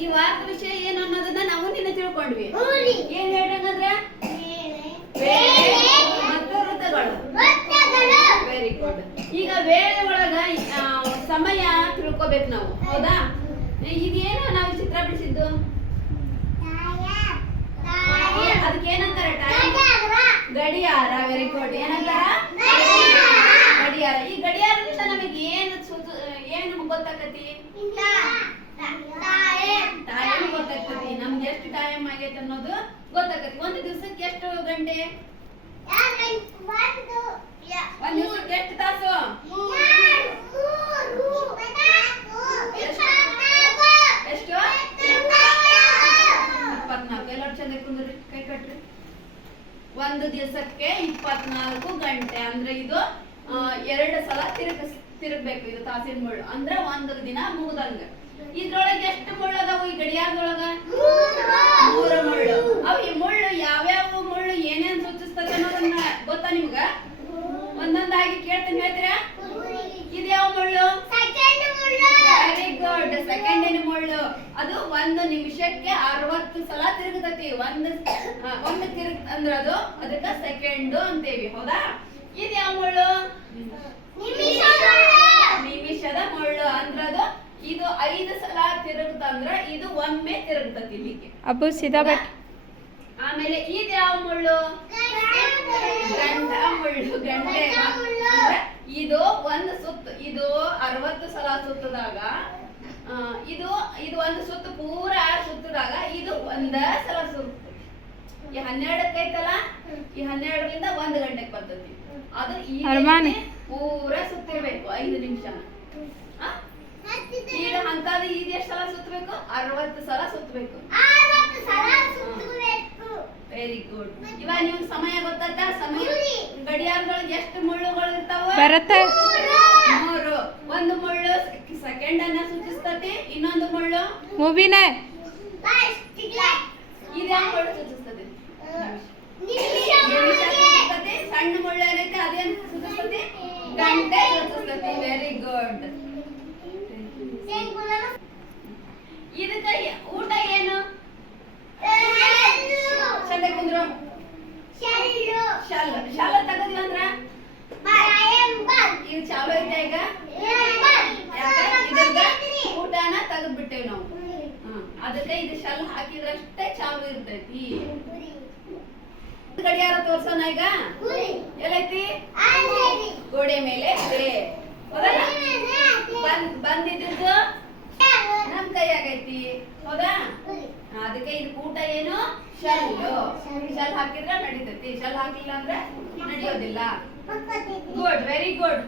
ಈ ವಾರ್ತ ವಿಷಯ ಏನು ಅನ್ನೋದನ್ನ ನಾವು ನಿನ್ನೆ ತಿಳ್ಕೊಂಡ್ವಿ. ಏನ್ ಹೇಳ್ದಂಗಂದ್ರ ವೇಳೆ ಮತ್ತು ವೃತ್ತಗಳು. ವೆರಿ ಗುಡ್ ಈಗ ವೇಳೆ ಒಳಗ ಸಮಯ ತಿಳ್ಕೊಬೇಕು ನಾವು. ಹೌದಾ? ಇದೇನು ನಾವು ಚಿತ್ರ ಬಿಡಿಸಿದ್ದು? ಅದಕ್ಕೆ ಏನಂತಾರೆ ಟೈಮ್ ಗಡಿಯಾರ. ವೆರಿ ಗುಡ್ ಏನಂತಾರ? ಗಡಿಯಾರ. ಈ ಗಡಿಯಾರದಿಂದ ನಮಗೆ ಏನು ಸೂಚ ಏನು ಗೊತ್ತಾಕತಿ? ಟೈಮ್ ಗೊತ್ತಾಗ್ತತಿ. ನಮ್ಗೆ ಎಷ್ಟು ಟೈಮ್ ಆಗೈತೆ ಅನ್ನೋದು ಗೊತ್ತಾಗತಿ ಒಂದು ದಿವಸಕ್ಕೆ ಎಷ್ಟು ಗಂಟೆ? ಒಂದು ದಿವಸಕ್ಕೆ ಎಷ್ಟು ತಾಸು? ಎಷ್ಟು? ಇಪ್ಪತ್ನಾಲ್ಕು. ಎಲ್ಲರೂ ಚಂದ ಕುಂದ್ರಿ. ಕೈ ಕಟ್ರಿ. ಒಂದು ದಿವಸಕ್ಕೆ ಇಪ್ಪತ್ನಾಲ್ಕು ಗಂಟೆ. ಅಂದ್ರೆ ಇದು ಎರಡು ಸಲ ತಿರುಗ ತಿರುಗ್ಬೇಕು ಇದು ತಾಸಿನ ಮುಳ್ಳು. ಅಂದ್ರ ಒಂದ್ ದಿನ ಮುಗ್ದಂಗ. ಇದ್ರೊಳಗ ಎಷ್ಟು ಮುಳ್ಳು ಅದಾವು ಈ ಗಡಿಯಾರದೊಳಗ? ಮೂರ ಮುಳ್ಳು. ಅವು ಈ ಮುಳ್ಳು ಯಾವ್ಯಾವ ಮುಳ್ಳು ಏನೇನ್ ಸೂಚಿಸ್ತದೆ ಅನ್ನೋದನ್ನ ಗೊತ್ತಾ ನಿಮ್ಗ? ಒಂದೊಂದಾಗಿ ಕೇಳ್ತೀನಿ, ಹೇಳ್ತೀರಾ? ಇದು ಯಾವ ಮುಳ್ಳು? ವೆರಿ ಗುಡ್ ಸೆಕೆಂಡಿನ ಮುಳ್ಳು. ಅದು ಒಂದು ನಿಮಿಷಕ್ಕೆ ಅರವತ್ತು ಸಲ ತಿರುಗತತಿ. ಒಂದು ಒಂದು ತಿರುಗ್, ಅಂದ್ರ ಅದು ಅದಕ್ಕ ಸೆಕೆಂಡ್ ಅಂತೇವಿ. ಹೌದಾ? ಇದು ಯಾವ ಮುಳ್ಳು? ನಿಮಿಷದ ಮುಳ್ಳು. ಅಂದ್ರದು ಇದು ಐದು ಸಲ ತಿರುಗುತ್ತಂದ್ರ ಇದು ಒಮ್ಮೆ ತಿರುಗುತ್ತತಿ ಇಲ್ಲಿಗೆ ಅಬ್ಬು ಸೀದಾ ಬಟ್ ಆಮೇಲೆ ಇದು ಯಾವ ಮುಳ್ಳು? ಗಂಡ ಮುಳ್ಳು ಗಂಟೆ ಇದು ಒಂದು ಸುತ್ತು ಇದು ಅರವತ್ತು ಸಲ ಸುತ್ತದಾಗ ಇದು ಇದು ಒಂದು ಸುತ್ತು ಪೂರ ಸುತ್ತದಾಗ ಇದು ಒಂದ ಸಲ ಸುತ್ತ. ಈ ಹನ್ನೆರಡಕ್ಕೆ ಐತಲ್ಲ? ಈ ಹನ್ನೆರಡರಿಂದ ಒಂದು ಗಂಟೆಗೆ ಬರ್ತೈತಿ ಅದು ಅರಮಾನೆ. ಸುತ್ತಿರ್ಬೇಕು ಐದು ನಿಮಿಷ. ಈಗ ಹಂತದ ಈಗ ಎಷ್ಟು ಸಲ ಸುತ್ತಬೇಕು ಅರವತ್ತು ಸಲ ಸುತ್ತಬೇಕು ವೆರಿ ಗುಡ್ ಇವಾಗ ನೀವು ಸಮಯ ಗೊತ್ತಾತ ಸಮಯ. ಗಡಿಯಾರದೊಳಗೆ ಎಷ್ಟು ಮುಳ್ಳುಗಳು ಇರ್ತಾವ? ಬರತ್ತೆ? ಮೂರು. ಒಂದು ಮುಳ್ಳು ಸೆಕೆಂಡ್ ಅನ್ನ ಸೂಚಿಸ್ತತಿ ಇನ್ನೊಂದು ಮುಳ್ಳು? ಮೂವಿನೇ ಇದು ಯಾವ ಮುಳ್ಳು ಸೂಚಿಸ್ತತಿ ನಿಮಿಷ ಸೂಚಿಸ್ತತಿ ಏನೈತೆ ಅದೇನ್ ಸೂಚಿಸ್ತತಿ ಗಂಟೆ ಸೂಚಿಸ್ತತಿ ವೆರಿ ಗುಡ್ ಇದಕ್ಕ ಊಟ ಏನು? ಚಂದ ಕುಂದ್ರು. ಶಾಲ ಶಾಲ ತಗದ್ವಿ ಅಂದ್ರ? ಇದು ಚಾಲು ಐತೆ ಈಗ? ಊಟನ ತೆಗೆದ್ ಬಿಟ್ಟೇವ್ ನಾವು ಅದಕ್ಕೆ ಇದು ಶಲ್ ಹಾಕಿದ್ರಷ್ಟೇ ಚಾಲು ಇರ್ತೈತಿ. ಗಡಿಯಾರ ತೋರ್ಸೋಣ ಈಗ? ಎಲ್ಲೈತಿ? ಗೋಡೆ ಮೇಲೆ ಇದೆ ಬಂದಿದ್ದು ನಮ್ ಕೈಯಾಗೈತಿ. ಹೌದಾ? ಅದಕ್ಕೆ ಇದು ಊಟ ಏನು? ಶಲ್ ಶಲ್ ಹಾಕಿದ್ರೆ ನಡೀತೈತಿ. ಶಲ್ ಹಾಕಿಲ್ಲ ಅಂದ್ರೆ ನಡೆಯೋದಿಲ್ಲ. Good very good